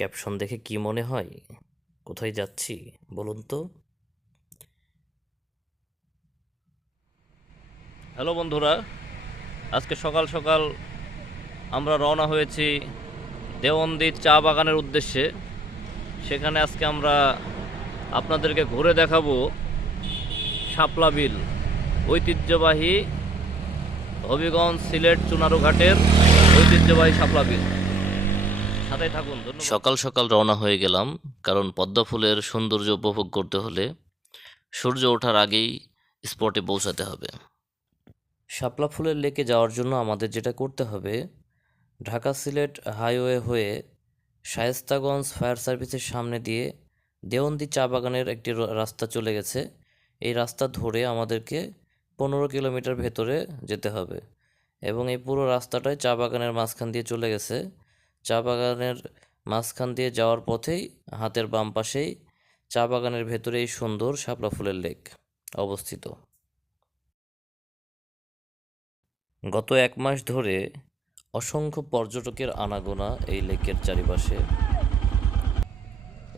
Caption দেখে কি মনে হয়? কোথায় যাচ্ছি বলুন তো? হ্যালো বন্ধুরা, আজকে সকাল সকাল আমরা রওনা হয়েছি দেওবন্দি চা বাগানের উদ্দেশ্যে। সেখানে আজকে আমরা আপনাদেরকে ঘুরে দেখাবো শাপলা বিল, ঐতিহ্যবাহী হবিগঞ্জ সিলেট চুনারুঘাটের ঐতিহ্যবাহী শাপলা বিল। সাথে থাকুন। সকাল সকাল রওনা হয়ে গেলাম, কারণ পদ্ম ফুলের সৌন্দর্য উপভোগ করতে হলে সূর্য ওঠার আগেই স্পটে পৌঁছাতে হবে। শাপলা ফুলের লেকে যাওয়ার জন্য আমাদের যেটা করতে হবে, ঢাকা সিলেট হাইওয়ে হয়ে শায়েস্তাগঞ্জ ফায়ার সার্ভিসের সামনে দিয়ে দেওবন্দি চা বাগানের একটি রাস্তা চলে গেছে। এই রাস্তা ধরে আমাদেরকে 15 কিলোমিটার ভেতরে যেতে হবে এবং এই পুরো রাস্তাটাই চা বাগানের মাঝখান দিয়ে চলে গেছে। চা বাগানের মাঝখান দিয়ে যাওয়ার পথেই হাতের বাম পাশেই চা বাগানের ভেতরে এই সুন্দর শাপলা ফুলের লেক অবস্থিত। গত 1 মাস ধরে অসংখ্য পর্যটকের আনাগোনা এই লেকের চারিপাশে,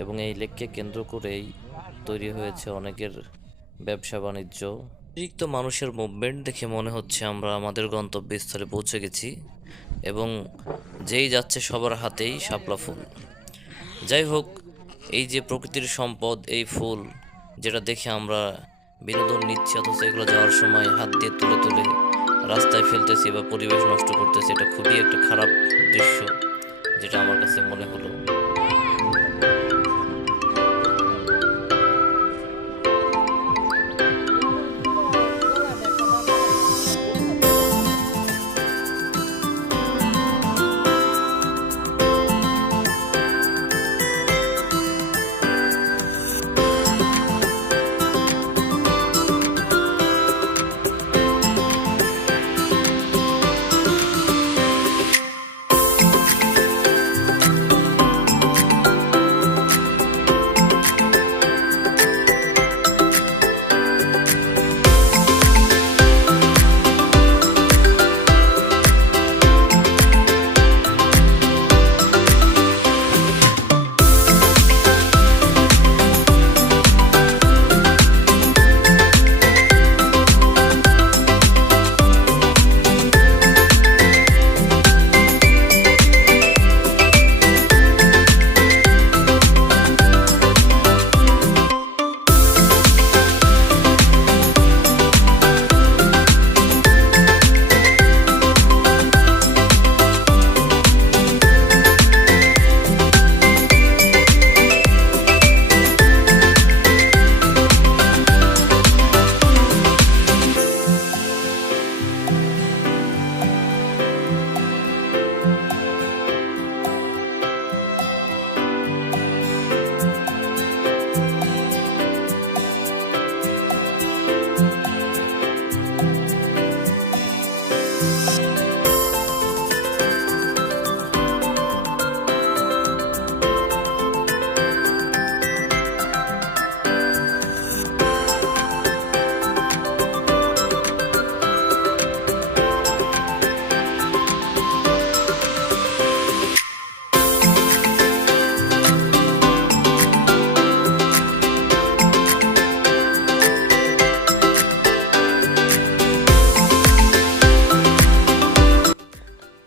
এবং এই লেককে কেন্দ্র করেই তৈরি হয়েছে অনেকের ব্যবসা বাণিজ্য। অতিরিক্ত মানুষের মুভমেন্ট দেখে মনে হচ্ছে আমরা আমাদের গন্তব্যস্থলে পৌঁছে গেছি, এবং যেই যাচ্ছে সবার হাতেই শাপলা ফুল। যাই হোক, এই যে প্রকৃতির সম্পদ, এই ফুল যেটা দেখে আমরা বিনোদন নিচ্ছি, অথচ এগুলো যাওয়ার সময় হাত দিয়ে তুলে তুলে রাস্তায় ফেলতেছি বা পরিবেশ নষ্ট করতেছি, এটা খুবই একটা খারাপ দৃশ্য যেটা আমার কাছে মনে হলো।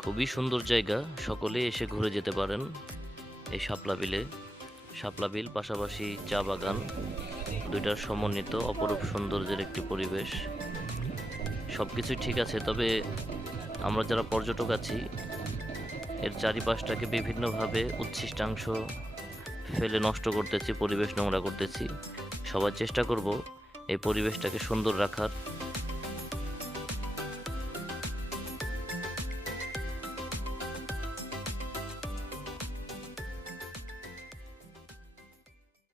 খুবই সুন্দর জায়গা, সকলেই এসে ঘুরে যেতে পারেন এই শাপলা বিলে। শাপলা বিল পাশাপাশি চা বাগান, দুইটার সমন্বিত অপরূপ সৌন্দর্যের একটি পরিবেশ। সব কিছুই ঠিক আছে, তবে আমরা যারা পর্যটক আছি এর চারিপাশটাকে বিভিন্নভাবে উচ্ছিষ্টাংশ ফেলে নষ্ট করতেছি, পরিবেশ নোংরা করতেছি। সবাই চেষ্টা করব এই পরিবেশটাকে সুন্দর রাখার।